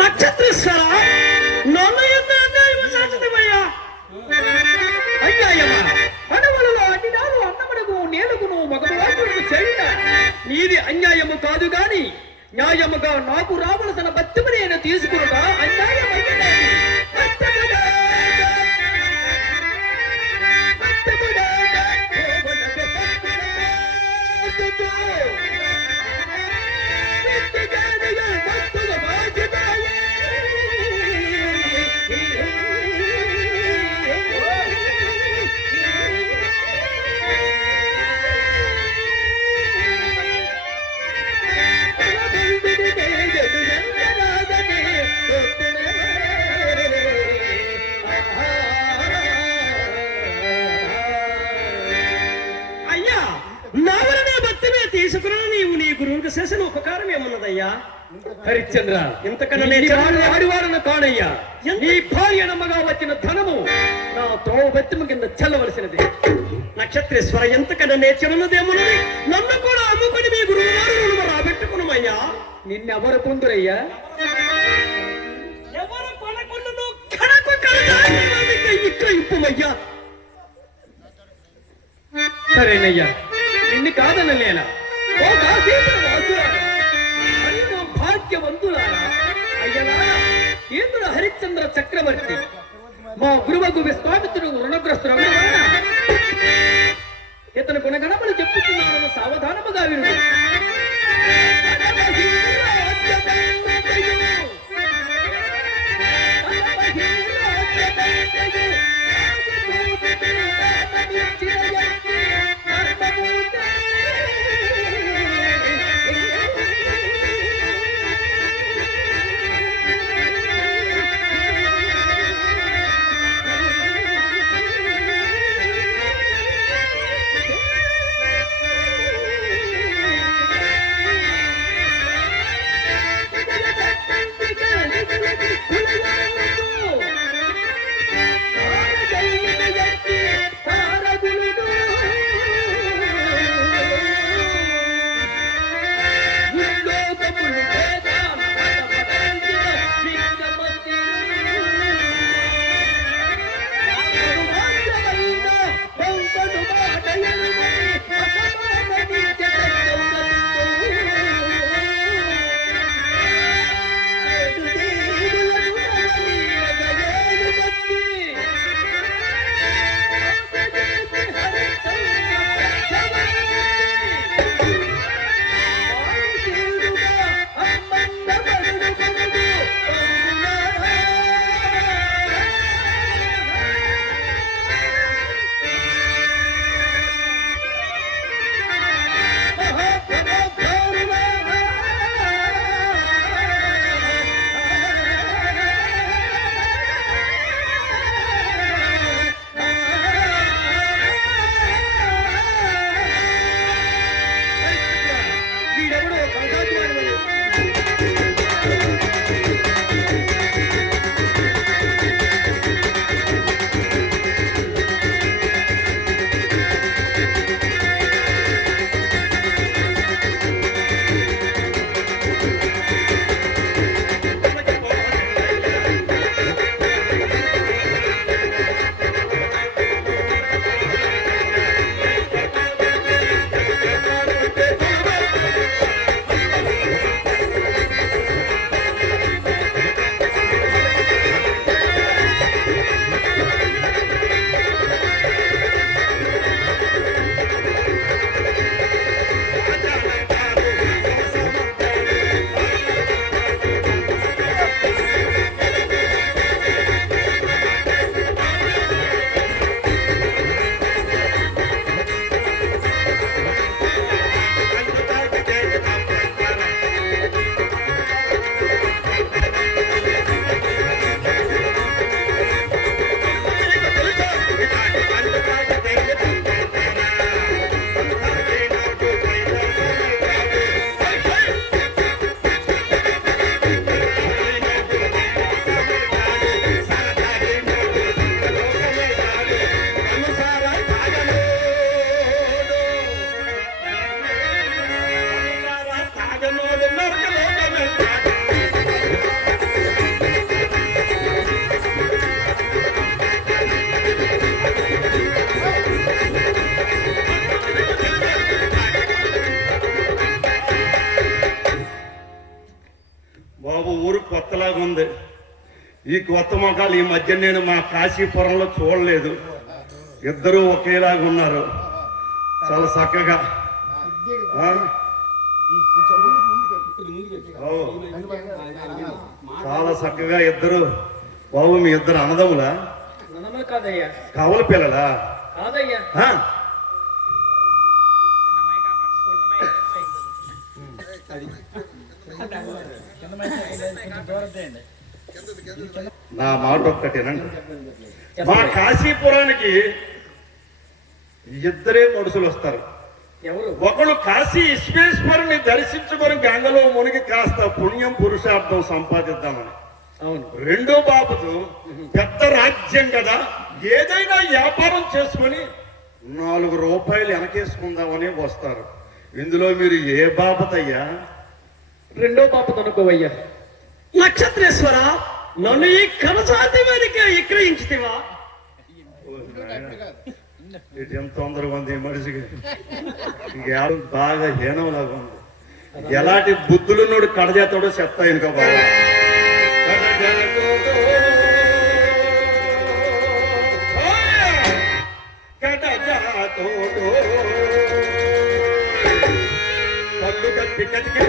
నక్షత్రేశ్వర నన్ను ఎంత అన్యాయం సాధితమయ్యా అన్యాయమా మనవలలో అన్నినాడు అన్నమడుగు నేలుగును మగవాళ్ళకు చేయుట నీది అన్యాయము కాదు గాని న్యాయముగా నాకు రావలసిన బతిమని నేను తీసుకున్నా అన్యాయమయ్యా చేసిన ఉపకారం ఏమన్నదయ్యా హరిశ్చంద్ర ఇంతకన్నా నేను ఆడివాడన కానయ్యా నీ భార్య నమ్మగా వచ్చిన ధనము నా త్రోవబెత్తము కింద చెల్లవలసినది నక్షత్రేశ్వర ఎంతకన్నా నేర్చున్నదేమున్నది నన్ను కూడా అమ్ముకొని మీ గురువు వారు రాబెట్టుకున్నామయ్యా నిన్నెవరు పొందురయ్యా ఎవరు కొనకున్నను కడకు ఇక్కడ ఇప్పుమయ్యా సరేనయ్యా నిన్ను కాదనలేనా భాగ్యవంతులారా అయ్యనా ఈతుడు హరిశ్చంద్ర చక్రవర్తి మా గురువకు విశ్వామిత్రుడు రుణగ్రస్తుడు ఇతను గుణగణములు చెప్పుతున్నానని సావధానముగా విను బాబు ఊరు కొత్తలాగా ఉంది. ఈ కొత్త మొఖాలు ఈ మధ్య నేను మా కాశీపురంలో చూడలేదు. ఇద్దరూ ఒకేలాగా ఉన్నారు, చాలా చక్కగా. ఆ? ఓ, చాలా చక్కగా ఇద్దరు. బాబు మీ ఇద్దరు అన్నదమ్ములా? కాదయ్యా. కవల పిల్లలా? కాదయ్యా. ఆ? నా మాట ఒక్కటేనండి. మా కాశీపురానికి ఇద్దరే మనుషులు వస్తారు. ఎవరు? ఒకడు కాశీ విశ్వేశ్వరుని దర్శించుకొని గంగలో మునిగి కాస్త పుణ్యం పురుషార్థం సంపాదిద్దామని. అవును. రెండో బాబుతో పెద్ద రాజ్యం కదా, ఏదైనా వ్యాపారం చేసుకొని 4 రూపాయలు వెనకేసుకుందామని వస్తారు. ఇందులో మీరు ఏ బాపతయ్యా? రెండో పాప తనుకోవయ్యా. నక్షత్రేశ్వర, నన్ను ఈ కనసాతి వెనుక విక్రయించితివా? ఇటు ఎంత తొందరగా ఉంది ఈ మనిషికి. బాగా హీనంలాగా ఉంది. ఎలాంటి బుద్ధులున్నోడు కడజేతాడో చెప్తా ఇనుక బాగా. పళ్ళు కట్టి కటికి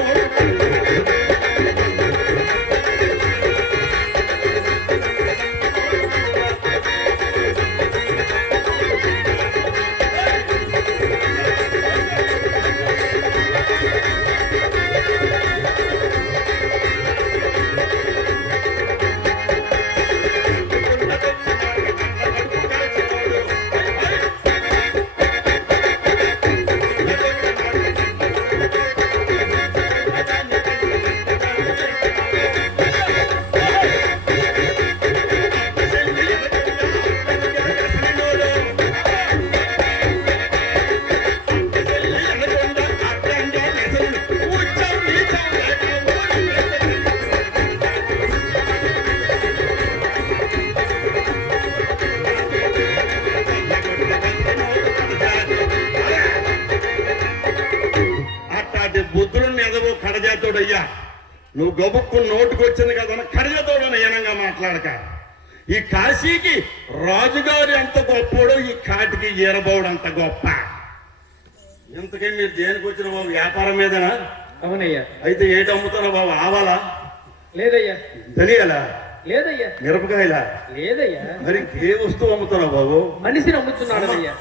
కడజాతోడయ్యా. నువ్వు గబుక్కు నోటుకు వచ్చింది కదా కడజాతోడని ఏనంగా మాట్లాడక. ఈ కాశీకి రాజుగారు ఎంత గొప్పోడో ఈ కాటికి ఈరబోడు అంత గొప్ప. ఇంతకీ మీరు దేనికి వచ్చిన బాబు? వ్యాపారం మీదనా? అవునయ్యా. అయితే ఏంటి అమ్ముతున్నా బాబు? ఆవాలా? లేదయ్యా. ధనియాలా? లేదయ్యా. మిరపకాయలా? లేదయ్యా. మరి ఏ వస్తువు అమ్ముతున్నావు బాబు? మనిషిని అమ్ముతున్నాడు అయ్యా.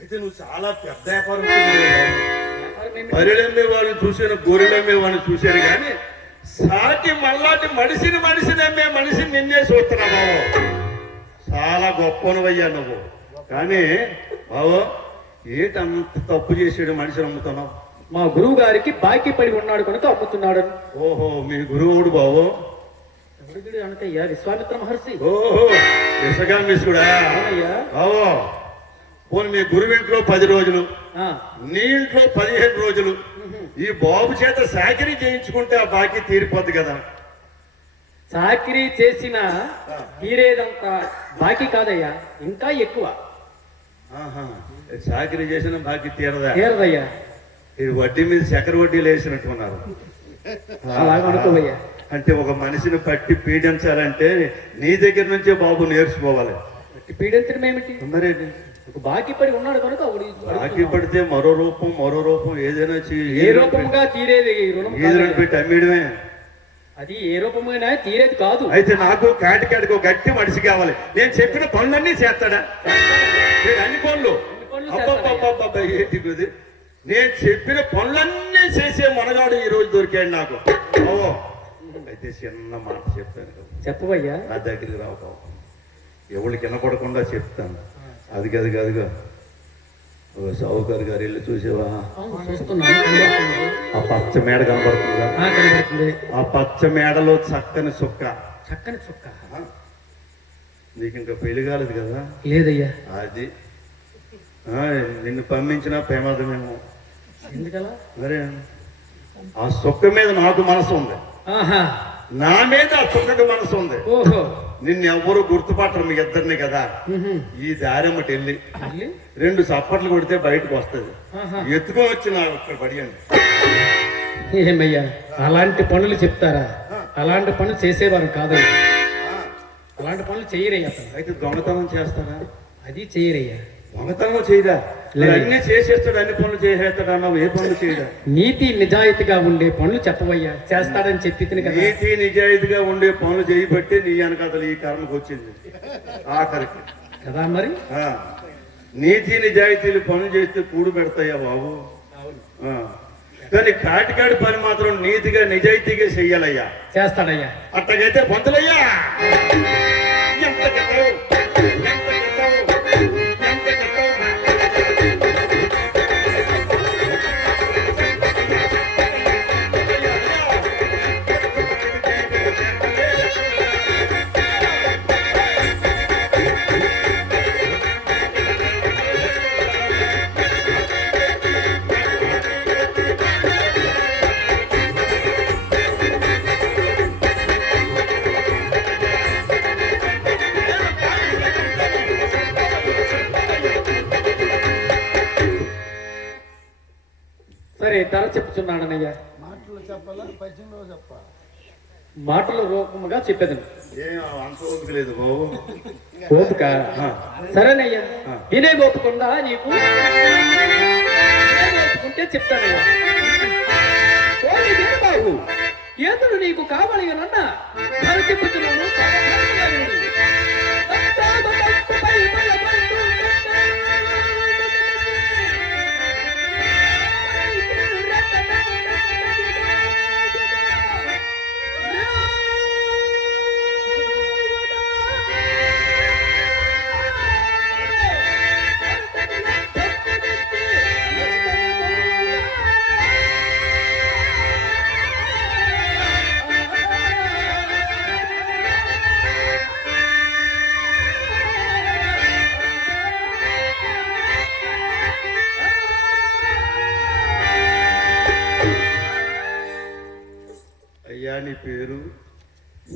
అయితే నువ్వు చాలా పెద్ద వ్యాపారం. బరిలమ్మే వాళ్ళు చూశాను, గొర్రెలమ్మే వాళ్ళు చూశాను, కానీ సాటి మళ్ళాటి మనిషిని అమ్మే మనిషిని నిన్నే చూస్తున్నా బాబు. చాలా గొప్పనవయ్యా నువ్వు. కానీ బాబు ఏటంత తప్పు చేసాడు మనిషిని అమ్ముతున్నావు? మా గురువు గారికి బాకీ పడి ఉన్నాడు కనుక అమ్ముతున్నాడు. ఓహో, మీ గురువుడు బాబు? అనకయ్యా, విశ్వామిత్ర మహర్షి. ఓహో, విశ్వగామిశ్వరుడా? బాబు పోనీ మీ గురువు ఇంట్లో 10 రోజులు, నీ ఇంట్లో 15 రోజులు ఈ బాబు చేత సాకిరీ చేయించుకుంటే ఆ బాకీ తీరిపోద్ది కదా. సాకిరీ చేసిన తీరేదంతా బాకీ కాదయ్యా, ఇంకా ఎక్కువ. సాకిరీ చేసిన బాకీ తీరదయ్యా. ఇది వడ్డీ మీద చక్కెర వడ్డీలు వేసినట్టున్నారు. అనుకోవయ్యా. అంటే ఒక మనిషిని పట్టి పీడించాలంటే నీ దగ్గర నుంచే బాబు నేర్చుకోవాలి. పీడించడం ఏమిటి మరి? బాకీ పడి ఉన్నాడు కనుక బాకీ పడితే మరో రూపం ఏదైనా ఏ రూపంగా తీరేది పెట్టి అమ్మేయడమే. అది ఏ రూపమైనా తీరేది కాదు. అయితే నాకు కాటికాడికి గట్టి మనిషి కావాలి. నేను చెప్పిన పనులన్నీ చేస్తాడా? అన్ని పనులు ఏంటి? నేను చెప్పిన పనులన్నీ చేసే మనగాడు ఈ రోజు దొరికాడు నాకు. ఓ అయితే చిన్న మాట చెప్తాను. చెప్పవయ్యా. నా దగ్గరికి రావు, ఎవరికి వినపడకుండా చెప్తాను. అది కాదుగా సావుకారు గారు ఇల్లు చూసేవా? ఆ పచ్చ మేడ కనబడుతుందా? ఆ పచ్చ మేడలో చక్కని చుక్క. నీకు ఇంకా పెళ్లి కాలేదు కదా? లేదయ్యా. అది నిన్ను పంపించిన ప్రమాదమేమో. ఎందుకలా? మరి ఆ చుక్క మీద నాకు మనసు ఉంది, నా మీద ఆ చుక్కకి మనసు ఉంది. ఓహో, నిన్ను ఎవ్వరూ గుర్తుపట్టరు, మీ ఇద్దరిని కదా. ఈ దారమ్మటి వెళ్ళి 2 చప్పట్లు కొడితే బయటకు వస్తుంది. ఎత్తుకొని వచ్చి నా ఇక్కడ పడియండి. ఏమయ్యా అలాంటి పనులు చెప్తారా? అలాంటి పనులు చేసేవారు కాదయ్యా. ఆ, అలాంటి పనులు చేయరయ్యా అతను. అయితే దొంగతనం చేస్తారా? అది చేయరయ్యా. దొంగతనం చేయడా? లేదు. అన్ని చేసేస్తాడు, అన్ని పనులు చేసేస్తాడు అన్నావు, ఏ పనులు చేయడా? నీతి నిజాయితీగా ఉండే పనులు చెప్పవయ్యా. చేస్తాడని చెప్పి తిని కదా. నీతి నిజాయితీగా ఉండే పనులు చేయబట్టి నీ వెనకాతలు ఈ కర్మకు వచ్చింది ఆఖరికి. కదా మరి. ఆ, నీతి నిజాయితీలు పనులు చేస్తే కూడు పెడతాయా బాబు? ఆ, కానీ కాటికాడి పని మాత్రం నీతిగా నిజాయితీగా చెయ్యాలయ్యా. చేస్తాడయ్యా. అట్టగైతే పంతులయ్యా ఎంత కట్టావు? ఎంత కట్టావు? ఎంత కట్టావు? సరే ధర చెప్పుచున్నాడనయ్యా. మాటలు చెప్పాలా పద్యంలో చెప్పాలి? మాటల రూపముగా చెప్పేది. ఏం అంత ఓపిక లేదు బాబు. ఓపిక. సరేనయ్యా. వినే ఓపుకుండా నీకు ఓపుకుంటే చెప్తానయ్యా. ఓరి వీరబాబు, ఏతుడు నీకు కావాలి అన్న ధర చెప్పుతున్నాను. అయ్యా నీ పేరు?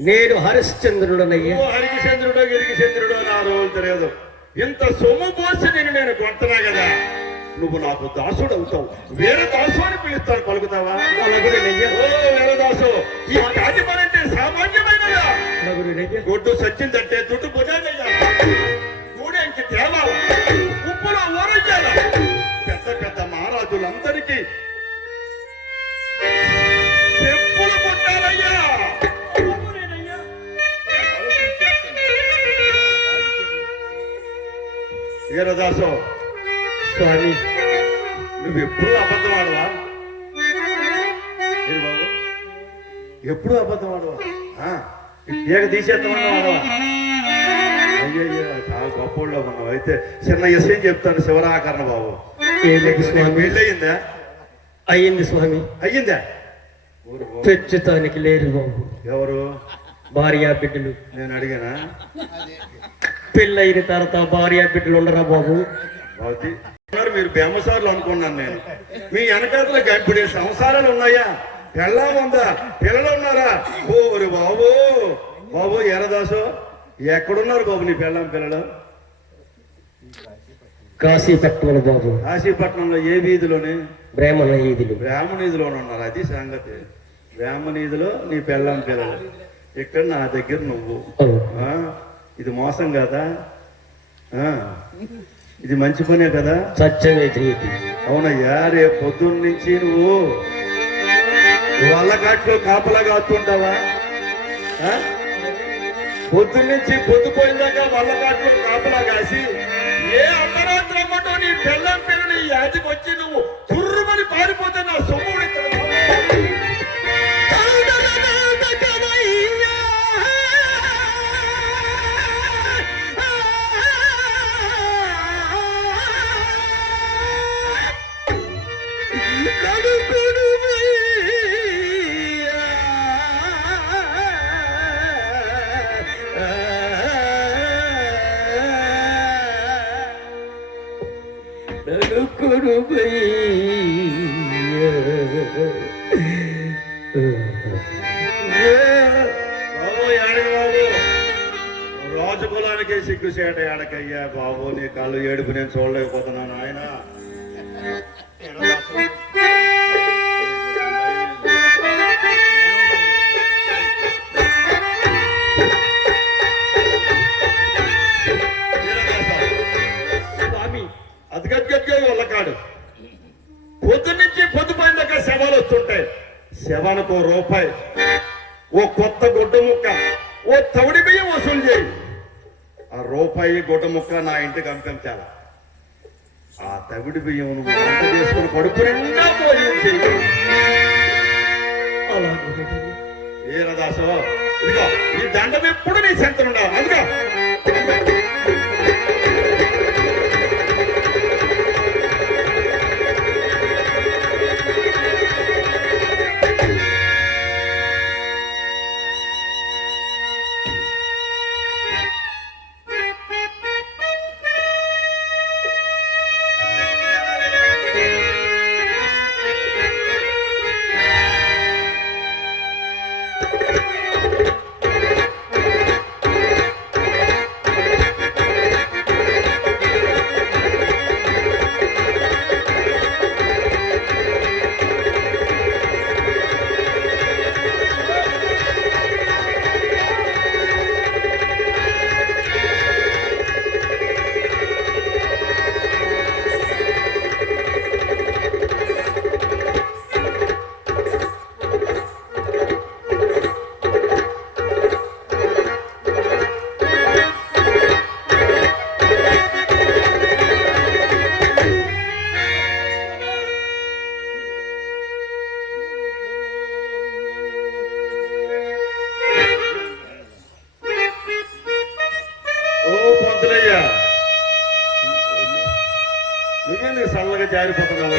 నేను హరిశ్చంద్రుడనయ్యా. ఓ హరికిచంద్రుడో గిరికిచంద్రుడో నా రోజులు తెలియదు. ఇంత సొమ్ము పోసి నేను కొడుతున్నా కదా, నువ్వు నాకు దాసుడు అవుతావు. వేరే దాసు అని పిలుస్తాను, పలుకుతావా? నలుగురినయ్యా. ఓ వేరే దాసు, ఈ కాటి పని అంటే సామాన్యమైనదా? నలుగురినయ్యా. గొడ్డు సచ్చిందంటే దుడ్డు భుజానయ్యా, కూడెంకి తేవాలి, ఉప్పులో ఊరయ్యాల. పెద్ద పెద్ద మహారాజులందరికీ చెప్పులు కొట్టాలయ్యా. వీరదాసు స్వామి, నువ్వు ఎప్పుడు అబద్ధం ఆడవా? ఏం బాబు, ఎప్పుడు అబద్ధం ఆడవా? ఏక తీసేస్తామన్నా ఆడవా? అయ్యయ్యో, చాలా గొప్పోళ్ళ ఉన్నావు. అయితే చిన్న విషయం చెప్తాను, శివరాకరణ బాబు. ఏమిటి స్వామి? పెళ్ళయిందా? అయ్యింది స్వామి. అయ్యిందా? పెంచుతానికి లేరు బాబు. ఎవరు? భార్యా బిడ్డలు. నేను అడిగానా? పెళ్ళైన తర్వాత భార్యా బిడ్డలు ఉండరా బాబు? బాబు మీరు బేమసార్లు అనుకున్నాను నేను. మీ వెనకాతల ఇప్పుడు సంసారాలు ఉన్నాయా? పెళ్ళం ఉందా? పిల్లలు ఉన్నారా? ఓరి బాబు. బాబు ఎరదాసు, ఎక్కడున్నారు బాబు నీ పెళ్ళం పిల్లలు? కాశీపట్నంలో బాబు. కాశీపట్నంలో ఏ వీధిలోని? బ్రాహ్మణ వీధులు. బ్రాహ్మణీధిలోనే ఉన్నారు. అది సంగతి. బ్రాహ్మణీధిలో నీ పెళ్ళం పిల్లలు, ఇక్కడ నా దగ్గర నువ్వు. ఆ, ఇది మోసం కదా? ఇది మంచి పనే కదా? సత్యమే నీతి. అవునయ్యా. రేపు పొద్దున్న నుంచి నువ్వు వల్లకాట్లో కాపలా కాస్తుంటావా? పొద్దున్న నుంచి పొద్దుపోయిందాకా వల్లకాట్లో కాపలా కాసి ఏ అర్ధరాత్రి అమ్మటో నీ పెళ్ళం పిల్లని ఈ యాదికి వచ్చి నువ్వు తుర్రుమని పారిపోతే నా సొమ్ము రాజకులానికే సిగ్గుసేట ఆడకయ్యా బాబు. నీ కాళ్ళు ఏడుపు నేను చూడలేకపోతున్నాను ఆయన. శవానికి ₹1, ఓ కొత్త గుడ్డ ముక్క, ఓ తవుడి బియ్యం వసూలు చేయి. ఆ ₹1 గుడ్డ ముక్క నా ఇంటికి పంపించాల. ఆ తవిడి బియ్యం నువ్వు వంట చేసుకుని కడుపు నిండా భోజనం చేయి. ఏ రదాసో, ఇదిగో ఈ దండం ఎప్పుడు నీ సెంతనుండాలి. అదిగో నువ్వెందుకు చల్లగా జారిపోతున్నావు?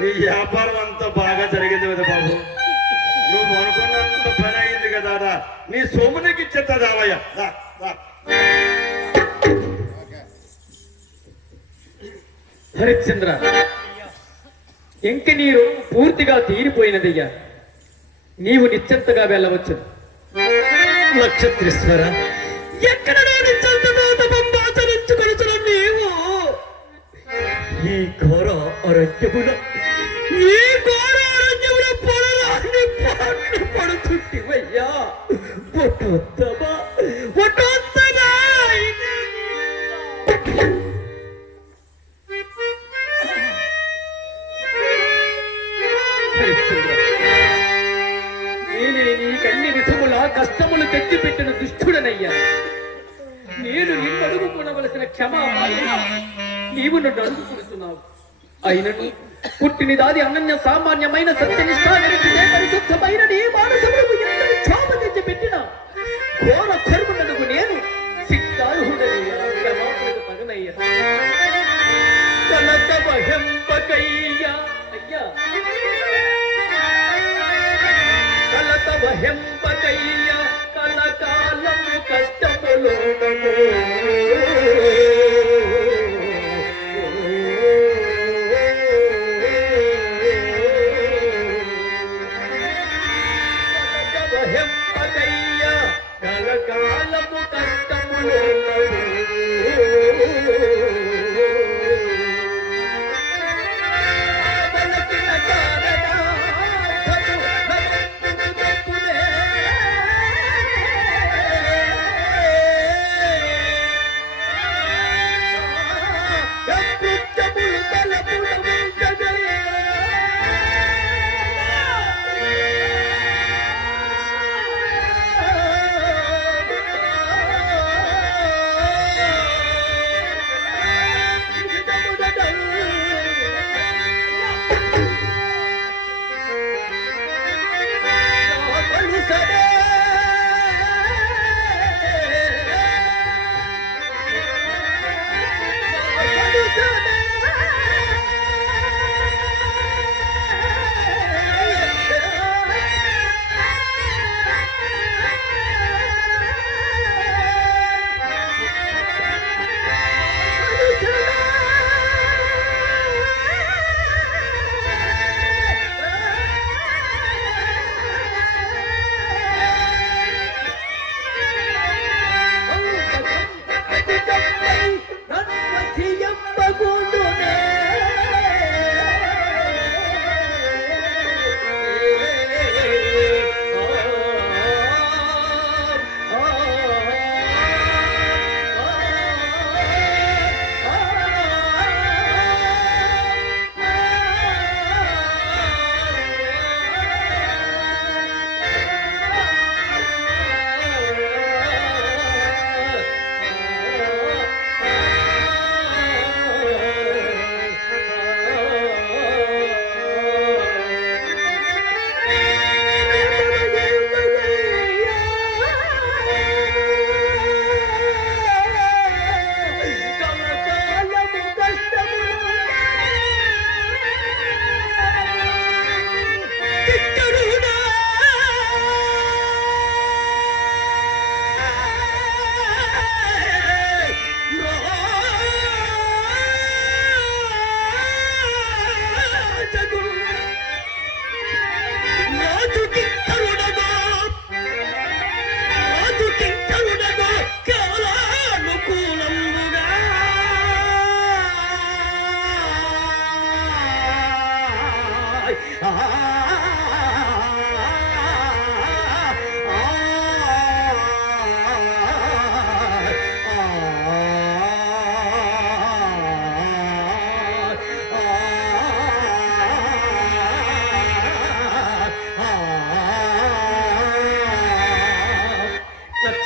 నీ వ్యాపారం అంతా బాగా జరిగింది కదా బాబు. నువ్వు అనుకున్నంత పని అయింది కదా. నీ సొమ్మునికి ఇచ్చేస్తా రావయ్య. హరిశ్చంద్ర, ఇంక నీరు పూర్తిగా తీరిపోయినదయ్యా. నీవు నిశ్చింతగా వెళ్ళవచ్చు. నక్షత్రేశ్వర, ఎక్కడ నీవు ఈ ఘోర అరణ్యముల పొడరాని పాటలు పడుతుంటివయ్యా. పొట్టొత్తమా పొట్టొత్తమా. నేనే నీకన్ని విధముల కష్టములు తెచ్చిపెట్టిన దుష్టుడనయ్యా. నేను నిన్ను అడుగుకోవలసిన క్షమా నీవు నన్ను అడుగుకుంటున్నావు. అయినను పుట్టిన దాది అనన్య సామాన్యమైన సత్యనిష్ట పరిశుద్ధమైన నీ మానసములకు ఎంతటి క్షోభ తెచ్చిపెట్టిన ఘోర కర్మలకు నేను సిద్ధార్హుడనయ్యా. క్షమాపణకు తగనయ్యా. కలత వహెంపకయ్యా అయ్యా, కలత వహెంపకయ్యా, కలకాలము కష్టములు కలకాలము కష్టములు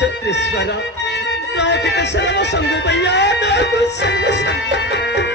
నక్షత్రేశ్వర నాకిక సర్వ సంగుపయ్యా నాకు సర్వ సంగు